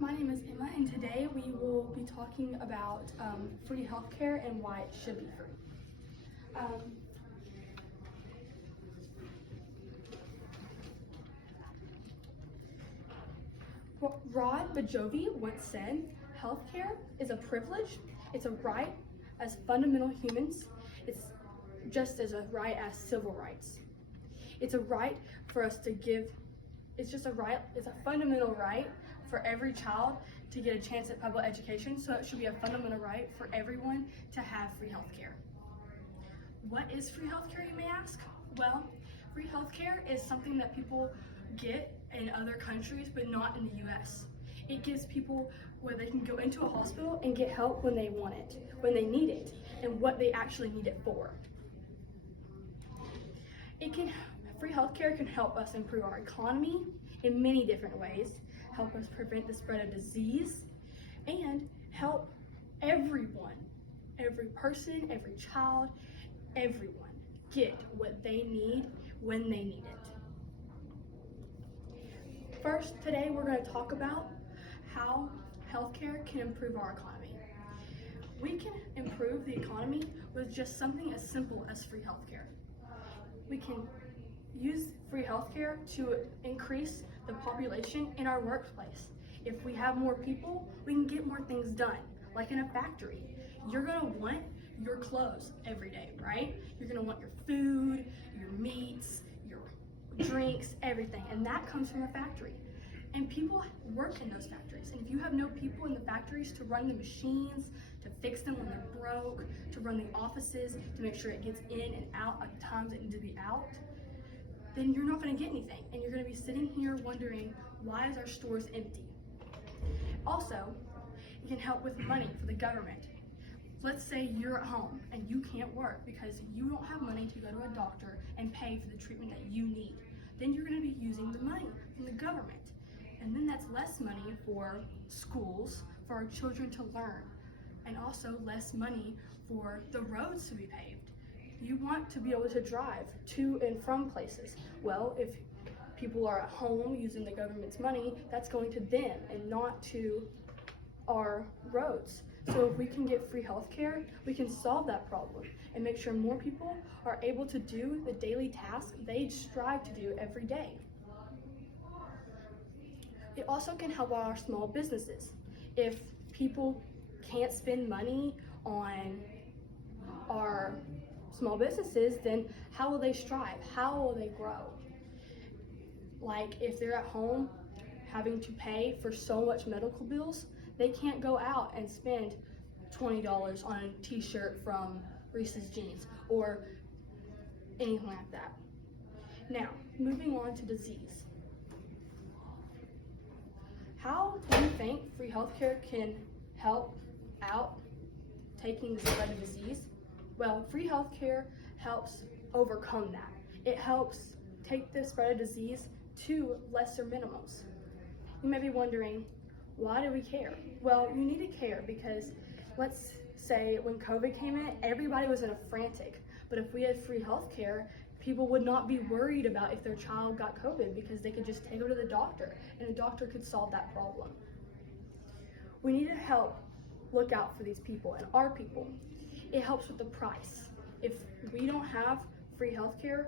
my name is Emma, and today we will be talking about free healthcare and why it should be free. Rod Bajovi once said, "Healthcare is a privilege, it's a right as fundamental humans, it's just as a right as civil rights. It's a right for us to give, it's a fundamental right for every child to get a chance at public education, so it should be a fundamental right for everyone to have free healthcare." What is free healthcare, you may ask? Well, free healthcare is something that people get in other countries, but not in the US. It gives people where they can go into a hospital and get help when they want it, when they need it, and what they actually need it for. Free healthcare can help us improve our economy in many different ways, help us prevent the spread of disease, and help everyone, every person, every child, everyone get what they need when they need it. First, today we're going to talk about how healthcare can improve our economy. We can improve the economy with just something as simple as free healthcare. We can use free healthcare to increase the population in our workplace. If we have more people, we can get more things done. Like in a factory, you're gonna want your clothes every day, right? You're gonna want your food, your meats, your drinks, everything, and that comes from a factory. And people work in those factories, and if you have no people in the factories to run the machines, to fix them when they're broke, to run the offices, to make sure it gets in and out at the times it needs to be out, then you're not going to get anything, and you're going to be sitting here wondering, why is our stores empty? Also, it can help with money for the government. Let's say you're at home and you can't work because you don't have money to go to a doctor and pay for the treatment that you need. Then you're going to be using the money from the government. And then that's less money for schools, for our children to learn, and also less money for the roads to be paved. You want to be able to drive to and from places. Well, if people are at home using the government's money, that's going to them and not to our roads. So if we can get free healthcare, we can solve that problem and make sure more people are able to do the daily tasks they strive to do every day. It also can help our small businesses. If people can't spend money on our small businesses, then how will they strive? How will they grow? Like if they're at home having to pay for so much medical bills, they can't go out and spend $20 on a t-shirt from Reese's Jeans or anything like that. Now, moving on to disease. How do you think free healthcare can help out taking the spread of disease? Well, free healthcare helps overcome that. It helps take the spread of disease to lesser minimums. You may be wondering, why do we care? Well, you need to care because let's say when COVID came in, everybody was in a frantic. But if we had free healthcare, people would not be worried about if their child got COVID because they could just take them to the doctor and the doctor could solve that problem. We need to help look out for these people and our people. It helps with the price. If we don't have free healthcare,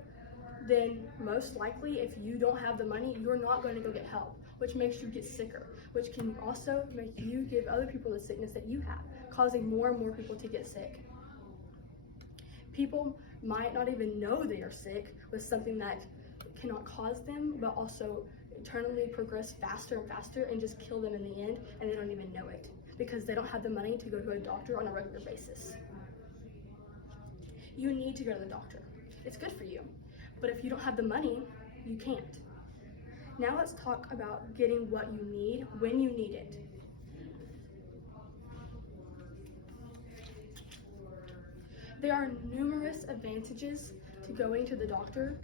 then most likely if you don't have the money, you're not going to go get help, which makes you get sicker, which can also make you give other people the sickness that you have, causing more and more people to get sick. People might not even know they are sick with something that cannot cause them, but also eternally progress faster and faster and just kill them in the end, and they don't even know it because they don't have the money to go to a doctor on a regular basis. You need to go to the doctor. It's good for you, but if you don't have the money, you can't. Now let's talk about getting what you need when you need it. There are numerous advantages to going to the doctor,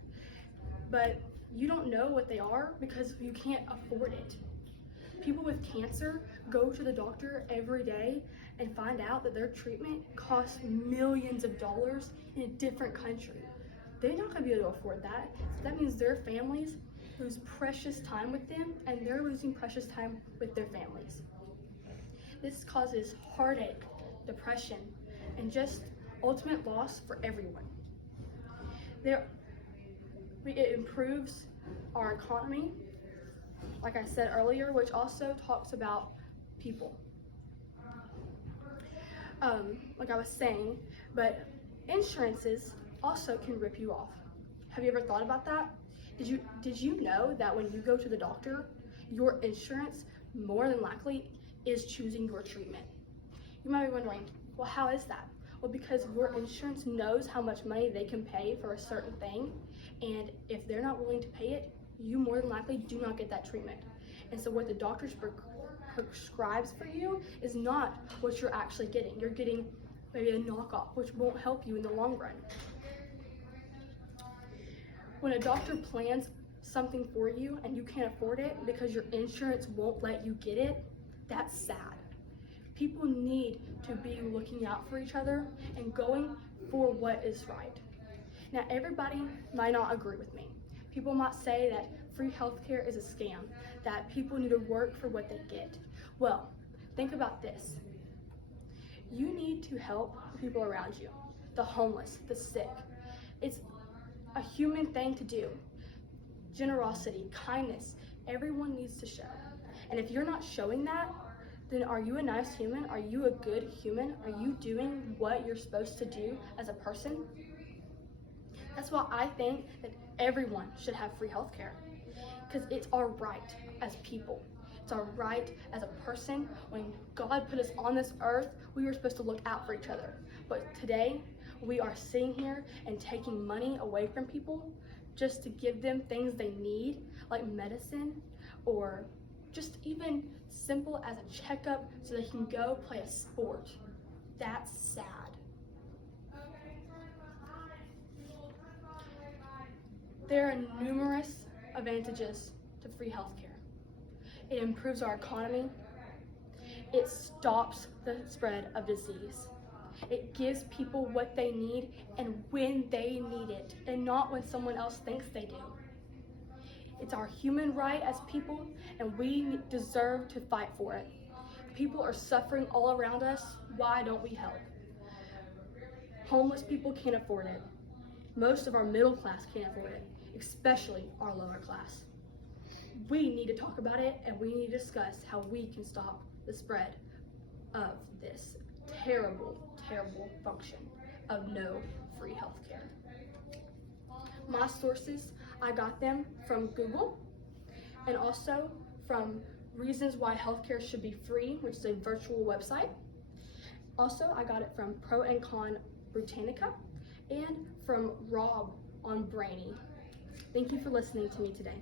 but you don't know what they are because you can't afford it. People with cancer go to the doctor every day and find out that their treatment costs millions of dollars in a different country. They're not going to be able to afford that. So that means their families lose precious time with them, and they're losing precious time with their families. This causes heartache, depression, and just ultimate loss for everyone. It improves our economy, like I said earlier, which also talks about people. Like I was saying, but insurances also can rip you off. Have you ever thought about that? Did you know that when you go to the doctor, your insurance more than likely is choosing your treatment? You might be wondering, well, how is that? Well, because your insurance knows how much money they can pay for a certain thing, and if they're not willing to pay it, you more than likely do not get that treatment. And so what the doctor prescribes for you is not what you're actually getting. You're getting maybe a knockoff, which won't help you in the long run. When a doctor plans something for you and you can't afford it because your insurance won't let you get it, that's sad. People need to be looking out for each other and going for what is right. Now, everybody might not agree with me. People might say that free healthcare is a scam, that people need to work for what they get. Well, think about this. You need to help the people around you, the homeless, the sick. It's a human thing to do. Generosity, kindness, everyone needs to show. And if you're not showing that, then are you a nice human? Are you a good human? Are you doing what you're supposed to do as a person? That's why I think that everyone should have free healthcare, because it's our right as people. It's our right as a person. When God put us on this earth, we were supposed to look out for each other. But today, we are sitting here and taking money away from people just to give them things they need, like medicine, or just even simple as a checkup so they can go play a sport. That's sad. There are numerous advantages to free healthcare. It improves our economy. It stops the spread of disease. It gives people what they need and when they need it, and not when someone else thinks they do. It's our human right as people, and we deserve to fight for it. People are suffering all around us. Why don't we help? Homeless people can't afford it. Most of our middle class can't afford it, especially our lower class. We need to talk about it, and we need to discuss how we can stop the spread of this terrible, terrible function of no free healthcare. My sources, I got them from Google, and also from Reasons Why Healthcare Should Be Free, which is a virtual website. Also, I got it from Pro and Con Britannica and from Rob on Brainy. Thank you for listening to me today.